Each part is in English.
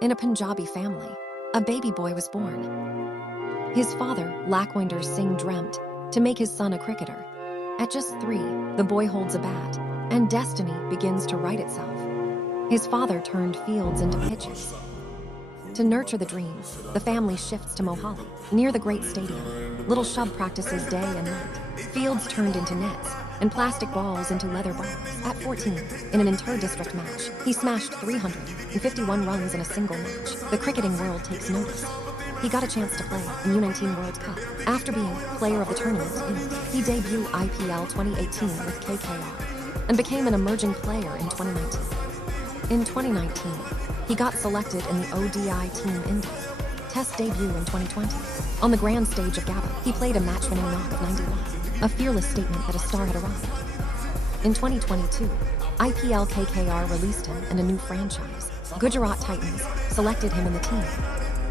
In a Punjabi family, a baby boy was born. His father, Lakwinder Singh, dreamt to make his son a cricketer. At just 3, the boy holds a bat, and destiny begins to write itself. His father turned fields into pitches. To nurture the dream, the family shifts to Mohali, near the great stadium. Little Shub practices day and night. Fields turned into nets, and plastic balls into leather balls. At 14, in an inter-district match, he smashed 351 runs in a single match. The cricketing world takes notice. He got a chance to play in U19 World Cup. After being player of the tournament, he debuted IPL 2018 with KKR and became an emerging player in 2019. In 2019, he got selected in the ODI Team India. Test debut in 2020. On the grand stage of Gabba, he played a match-winning knock of 91, a fearless statement that a star had arrived. In 2022, IPL KKR released him and a new franchise, Gujarat Titans, selected him in the team.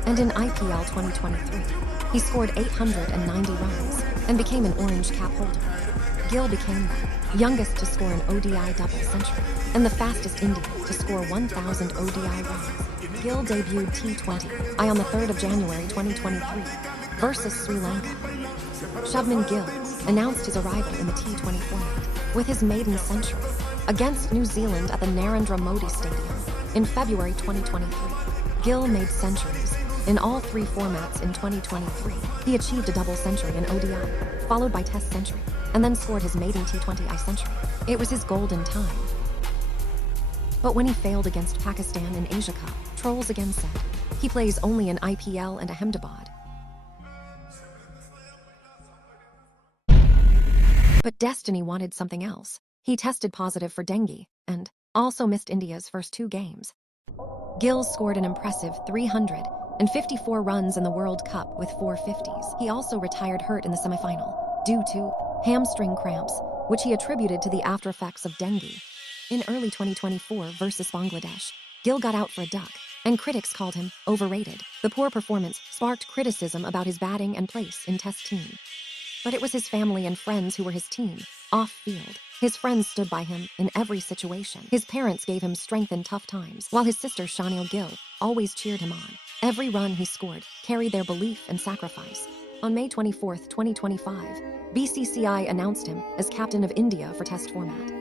And in IPL 2023, he scored 890 runs and became an orange cap holder. Gill became the youngest to score an ODI double century and the fastest Indian to score 1,000 ODI runs. Gill debuted T20I on the 3rd of January 2023 versus Sri Lanka. Shubman Gill announced his arrival in the T20 format with his maiden century against New Zealand at the Narendra Modi Stadium in February 2023. Gill made centuries in all 3 formats in 2023. He achieved a double century in ODI, followed by Test century, and then scored his maiden T20I century. It was his golden time. But when he failed against Pakistan in Asia Cup, trolls again said, he plays only in IPL and Ahmedabad. But destiny wanted something else. He tested positive for dengue and also missed India's first 2 games. Gill scored an impressive 354 runs in the World Cup with 4 50s. He also retired hurt in the semifinal due to hamstring cramps, which he attributed to the after effects of dengue. In early 2024 versus Bangladesh, Gill got out for a duck, and critics called him overrated. The poor performance sparked criticism about his batting and place in Test team. But it was his family and friends who were his team, off-field. His friends stood by him in every situation. His parents gave him strength in tough times, while his sister Shanil Gill always cheered him on. Every run he scored carried their belief and sacrifice. On May 24, 2025, BCCI announced him as captain of India for Test format.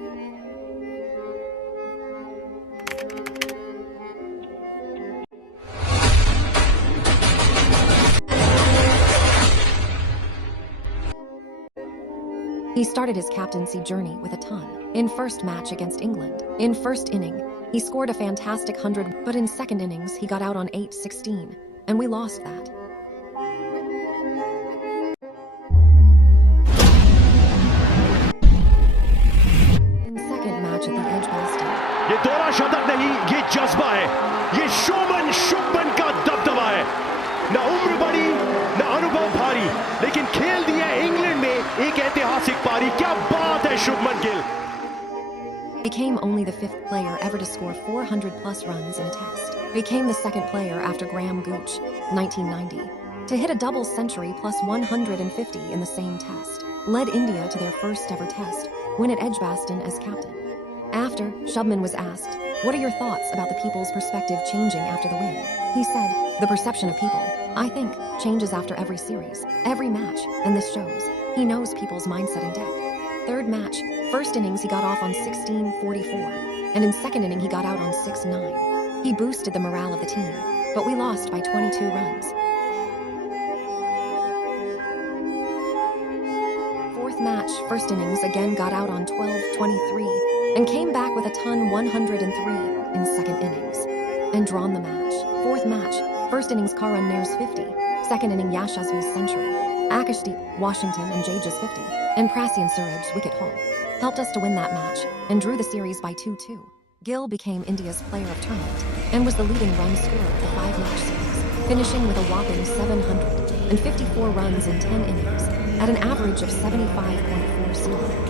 He started his captaincy journey with a ton. In first match against England, in first inning, he scored a fantastic 100, but in second innings he got out on 8-16, and we lost that. In second match at the Edgbaston. ये दोहरा शतक नहीं, ये जज्बा है, ये showman Shubman का दबदबा है। न उम्र बड़ी, न अनुभव भारी, लेकिन खेल दिया इंग्लैंड में एक ऐतिहासिक पारी। क्या बात है Shubman Gill! Became only the 5th player ever to score 400-plus runs in a test. Became the 2nd player after Graham Gooch, 1990, to hit a double century plus 150 in the same test. Led India to their first ever test win at Edgbaston as captain. After, Shubman was asked, "What are your thoughts about the people's perspective changing after the win?" He said, "The perception of people, I think, changes after every series, every match, and this shows. He knows people's mindset in depth." Third match, first innings he got off on 16-44, and in second inning he got out on 6-9. He boosted the morale of the team, but we lost by 22 runs. Fourth match, first innings again got out on 12-23, and came back with a ton 103 in second innings, and drawn the match. Fourth match, first innings Karan Nair's 50, second inning Yashasvi's century, Akashdeep, Washington and Jadeja's 50, and Prasyan Suraj's wicket haul helped us to win that match and drew the series by 2-2. Gill became India's player of tournament and was the leading run scorer of the 5-match series, finishing with a whopping 754 runs in 10 innings at an average of 75.4 speed.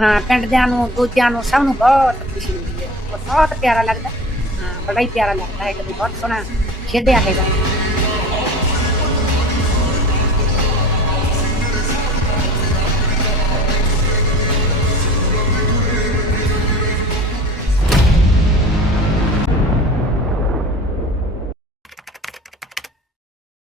हाँ पिंड दियां नूं दूजियां नूं सब नूं बहुत खुशी मिलदी है, बहुत प्यारा लगदा। हाँ बड़ा ही प्यारा लगदा है कि बहुत सोहना खेडिया हैगा।